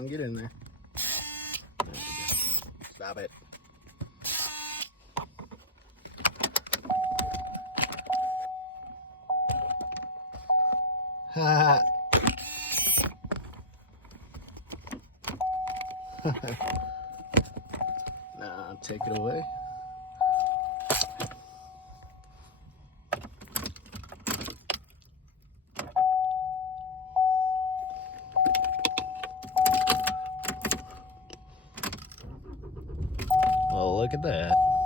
on, get in there. Stop it. Ha. Now take it away. Well, look at that.